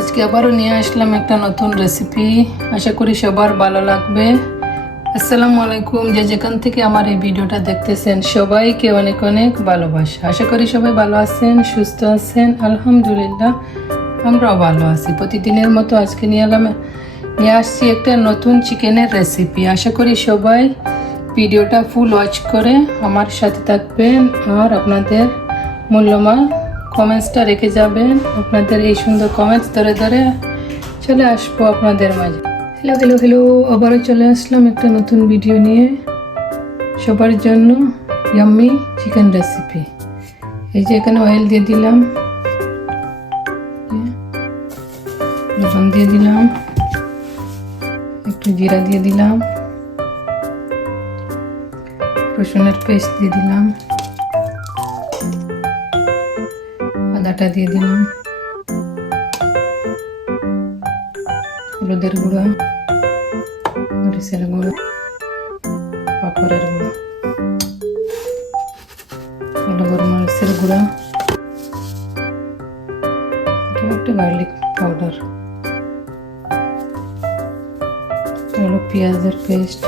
আজকে আবারও নিয়ে আসলাম একটা নতুন রেসিপি। আশা করি সবার ভালো লাগবে। আসসালামু আলাইকুম। যে যেখান থেকে আমার এই ভিডিওটা দেখতেছেন সবাইকে অনেক অনেক ভালোবাসা। আশা করি সবাই ভালো আছেন, সুস্থ আছেন। আলহামদুলিল্লাহ আমরাও ভালো আছি। প্রতিদিনের মতো আজকে নিয়ে আসছি একটা নতুন চিকেনের রেসিপি। আশা করি সবাই ভিডিওটা ফুল ওয়াচ করে আমার সাথে থাকবেন আর আপনাদের মূল্যবান কমেন্টসটা রেখে যাবেন। আপনাদের এই সুন্দর কমেন্টস ধরে ধরে চলে আসবো আপনাদের মাঝে। হ্যালো, আবারও চলে আসলাম একটা নতুন ভিডিও নিয়ে সবার জন্য ইয়াম্মি চিকেন রেসিপি। এই যে এখানে অয়েল দিয়ে দিলাম, লবণ দিয়ে দিলাম, একটু জিরা দিয়ে দিলাম, রসুনের পেস্ট দিয়ে দিলাম, আদাটা দিয়ে দিলাম, হলুদের গুঁড়া, মরিচের গুঁড়া, পাঁপড়ের গুঁড়া, গোলমরিচের গুঁড়া, একটা গার্লিক পাউডার, হলো পেঁয়াজের পেস্ট,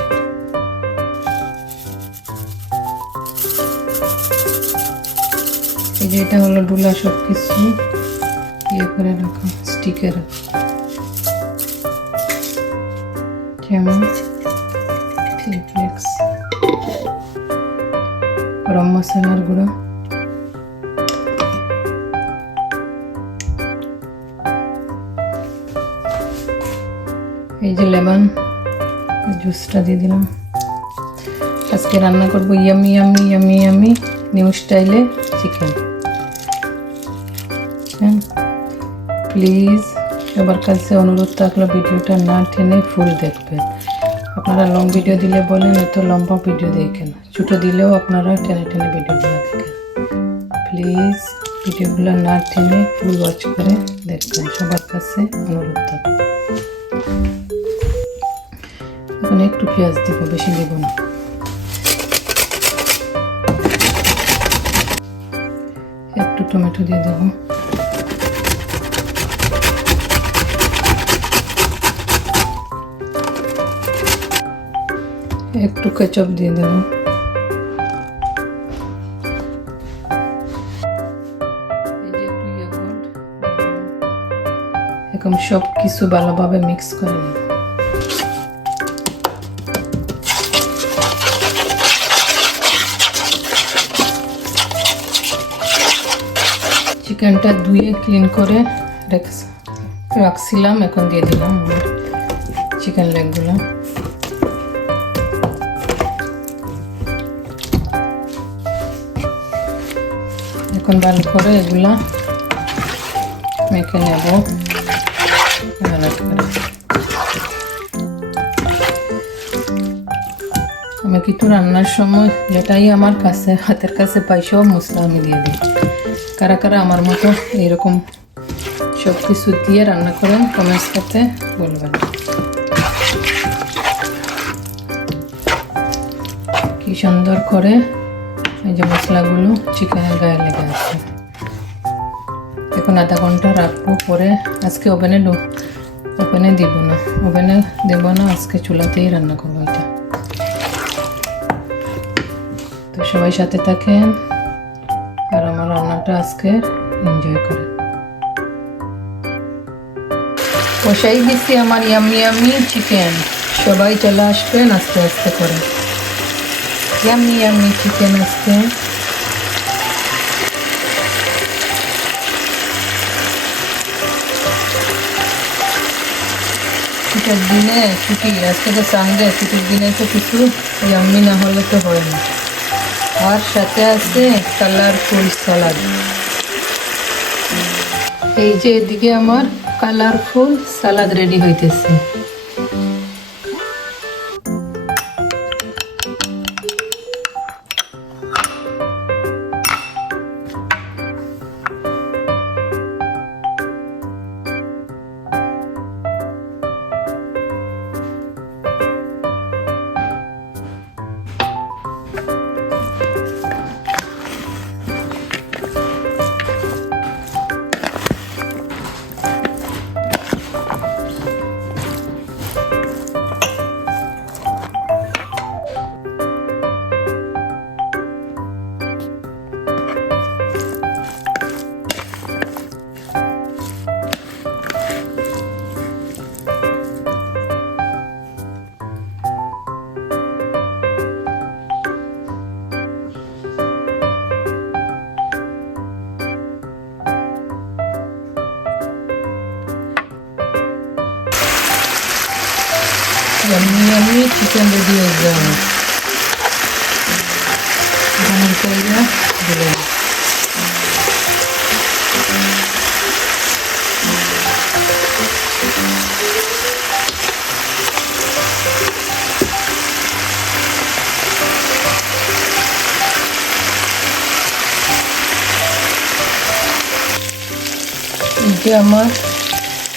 এই যে এটা হলো ডুলা সব কিছু ইয়ে করে রাখা স্টিকের যেমন চিলি ফ্লেক্স, গরম মশলার গুঁড়ো, এই যে লেমন জুসটা দিয়ে দিলাম। আজকে রান্না করবো ইয়ামি নিউ স্টাইলে চিকেন। প্লিজ সবার কাছে অনুরোধ থাকলো ভিডিওটা না টেনে ফুল দেখবেন। আপনারা লং ভিডিও দিলে বলেন এত লম্বা ভিডিও দেখেন, ছোটো দিলেও আপনারা টেনে টেনে ভিডিওগুলো দেখেন। প্লিজ ভিডিওগুলো না টেনে ফুল ওয়াচ করে দেখবেন, সবার কাছে অনুরোধ থাকবে। এখন একটু পেঁয়াজ দিব, বেশি দেব না। একটু টমেটো দিয়ে দেবো, একটু কেচাপ দিয়ে দেব, এখন সব কিছু ভালোভাবে মিক্স করে নেব। চিকেনটা ধুয়ে ক্লিন করে রাখছিলাম, এখন দিয়ে দিলাম আমার চিকেন লেগগুলো। এখন ভালো করে এগুলা মেখে নেব। আমি কিন্তু রান্নার সময় যেটাই আমার কাছে হাতের কাছে পাই সব মশলা আমি দিয়ে দিই। কারা কারা আমার মতো এইরকম সব কিছু দিয়ে রান্না করেন কমেন্টস করতে বলবেন। কি সুন্দর করে এই যে মশলাগুলো চিকেনের গায়ে লেগে আছে। এখন আধা ঘন্টা রাখবো, পরে আজকে ওভেনে দিব না, ওভেনে দেব না, আজকে চুলাতেই রান্না করবো এটা। তো সবাই সাথে থাকেন আর আমার রান্নাটা আজকে এনজয় করে। বসাই দিচ্ছি আমার ইয়ামি চিকেন। সবাই চলে আসবেন আস্তে আস্তে করে। ইয়ামি চিকেন আজকে ছুটির দিনে ছুটি, আজকে তো সানডে, ছুটির দিনে তো কিছু ইয়ামি না হলে তো হয় না। আর সাথে আছে কালারফুল সালাদ। এই যে এদিকে আমার কালারফুল সালাদ রেডি হইতেছে। ইয়াম্মি ইয়াম্মি চিকেন রেডি হয়ে যাবে। এখন কইরা দিলাম। এই যে আমার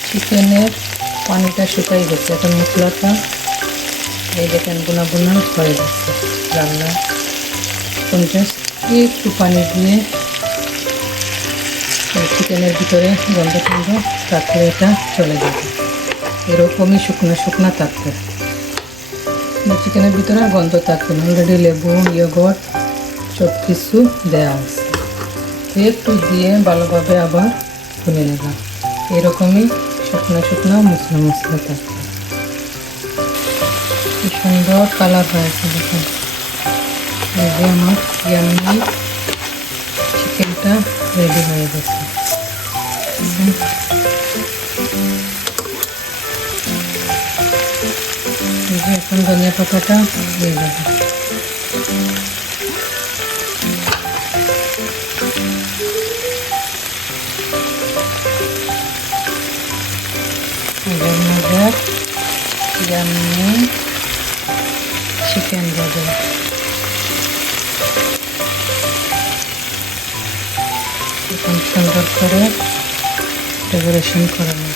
চিকেনের পানিটা শুকাই গেছে, এখন মশলাটা এই দেখেন বোনা বোনা হয়ে গেছে রান্না। এখন জাস্ট একটু পানি দিয়ে চিকেনের ভিতরে গন্ধ টন্ধ থাকলে এটা চলে যাবে, এরকমই শুকনো শুকনো থাকবে। চিকেনের ভিতরে গন্ধ থাকবে না, অলরেডি লেবু ইয়োগর্ট সব কিছু দেওয়া আছে। একটু দিয়ে ভালোভাবে আবার ভুনে নিলাম, এরকমই শুকনো শুকনো মশলা মশলা থাকবে। কি সুন্দর কালার হয়েছে দেখুন। এই যে আমার ইয়াম্মি চিকেনটা রেডি হয়ে গেছে। এখন ধনিয়া পাতাটা দিয়ে দেবো। মজার ইয়াম্মি চিকেন দেবো। এখন সুন্দর করে ডেকোরেশন করে নেব।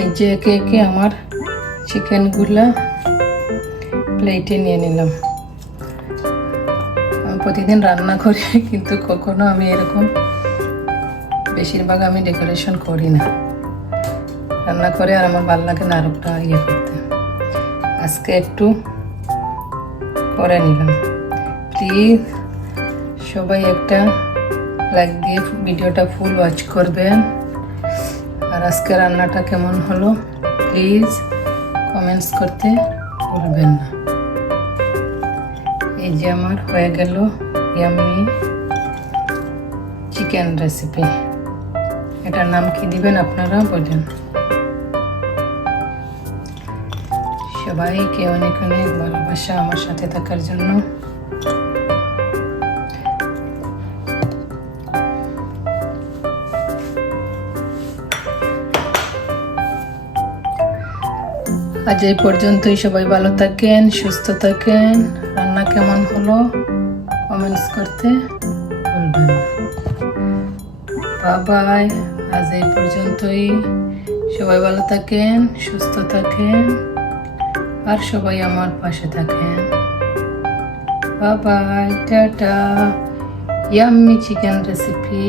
এই যে একে একে আমার চিকেনগুলা প্লেটে নিয়ে নিলাম। আমি প্রতিদিন রান্না করি, কিন্তু কখনো আমি এরকম বেশিরভাগ আমি ডেকোরেশন করি না। রান্না করে আর আমার ভালো লাগে না আরেকটা ইয়ে করতে। আজকে একটু করে নিলাম। প্লিজ সবাই একটা লাইক দিয়ে ভিডিওটা ফুল ওয়াচ করবেন। আর আজকে রান্নাটা কেমন হলো প্লিজ কমেন্টস করতে ভুলবেন না। এই যে আমার হয়ে গেল ইয়াম্মি চিকেন রেসিপি। এটার নাম কি দিবেন আপনারা বলেন। সবাইকে অনেক অনেক ভালোবাসা আমার সাথে থাকার জন্য। আজ এই পর্যন্তই। সবাই ভালো থাকেন, সুস্থ থাকেন। রান্না কেমন হলো কমেন্টস করতে ভুলবেন না। বাই। আজ এই পর্যন্তই। সবাই ভালো থাকেন, সুস্থ থাকেন, আর সবাই আমার পাশে থাকেন। Bye, tata. Yummy chicken recipe.